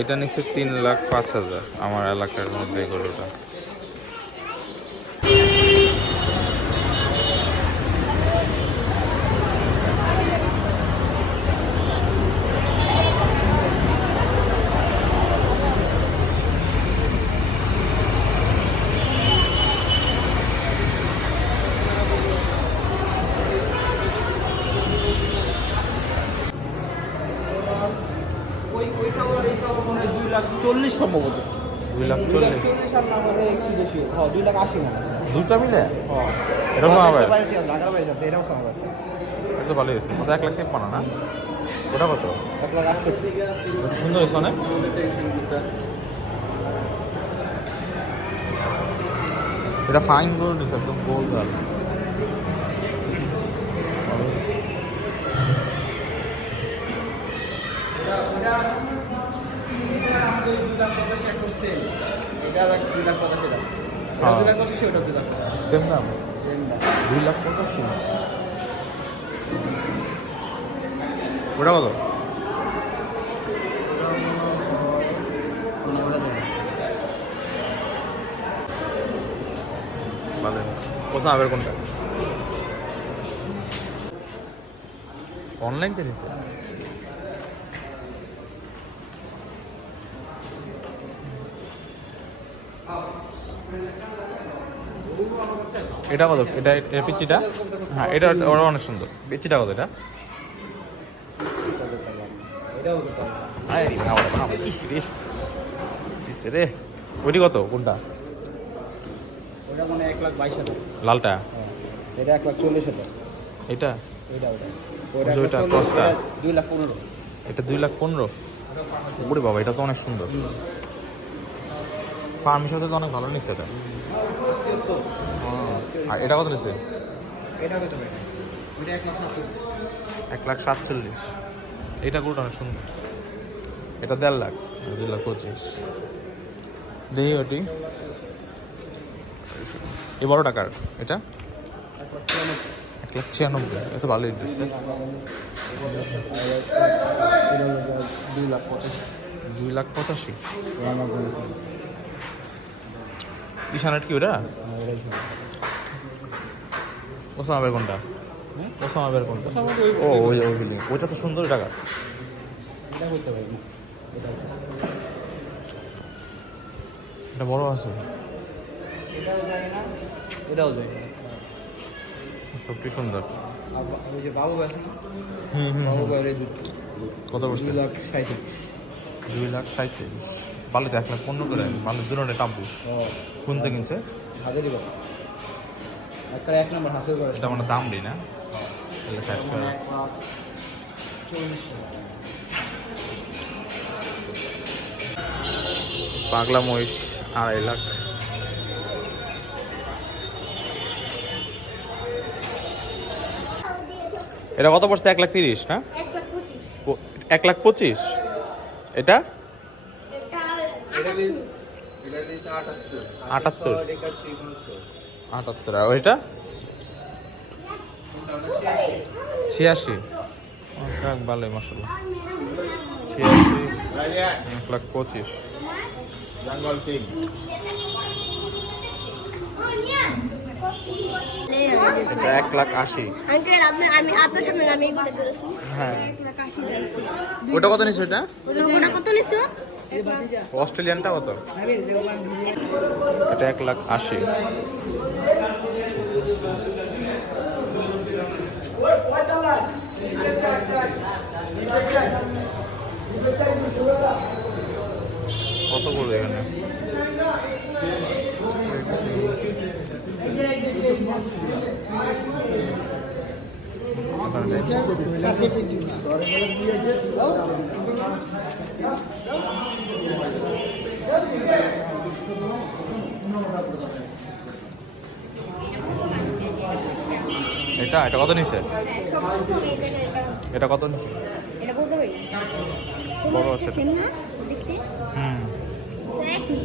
এটা নিচ্ছে 3,05,000 আমার এলাকার মধ্যে এই গরুটা। সম্ভবত 2,40,000 আর না হলে একটু বেশি 2,80,000 মানে দুটা মিলে এরকম হবে? এটাও সম্ভব এটা তো ভালোই হয়েছে, কত 1,53,000 না? ওটা কত? 1,68,000। ওটা সুন্দর হয়েছে অনেক। এটা ফাইন করে দিচ্ছে একদম গোল দাল। সেম দাম 2,85,000। ওটা কত? ভালো পছন্দ হবে কোনটা? অনলাইন তে নিছে? এটা কত? এটা পিচিটা? হ্যাঁ এটা ওরা অনেক সুন্দর। পিচিটা কত এটা? রে ওইটি কত কোনটা? ওটা মানে 1,22,000। লালটা? এটা 1,40,000। এটা এটা ওইটা কস্টটা 2,15,000। এটা 2,15,000। ওরে বাবা এটা তো অনেক সুন্দর। ফার্মের সাথে তো অনেক ভালো নিচ্ছে এটা। আর এটা কত নিচ্ছে? এটা কত ভাই? ওটা 1,70,000। 1,47,000। এটা গরুটা অনেক সুন্দর। এটা 1,50,000। 2,25,000 দেখি ওটি। এই বড় টাকার এটা 1,96,000। এত ভালোই দিচ্ছে। 2,85,000। ঈশানের কি ওটা? ওসামাবের কোনটা? ওসামাবের কোনটা? ও ওই ওই বিল্ডিং ওইটা তো সুন্দর টাকা। এটা করতে পারি না। এটা বড় আছে। এটাও যায় না, এটাও যায় না। সবটি সুন্দর। ওই যে বাবু আছে না, হুম হুম বাবু হুম। বাইরে কত করছে? 2,60,000। 2,37,000। বালিতে 1,15,000 করে মানুষ দুজনে টাম্পু শুনতে কিনছে। হাজারই কথা একটা 1 নম্বর হাসিল করে। এটা মানে দাম দিই না? তাহলে 60 করে। 1,40,000। পাগলা মহিষ 2,50,000। এটা কত পড়ছে? 1,30,000 না? 1,25,000। এটা 78। 78 আর ওইটা 86। ভালোই মাসাল্লাহ। 86 1,25,000। জঙ্গল সিং এটা 1,80,000। আমি আপনার সামনে আমি এগুলো ধরেছি। হ্যাঁ ওটা কত নিচ্ছে? ওটা ওটা কত নিছো? অস্ট্রেলিয়ানটা কত? এটা 1,80,000। কত করবে এখানে? এটা এটা কত নিছে? এটা কত? এটা বলতে পারি বড় আছে। সেম না দেখতে? হুম একই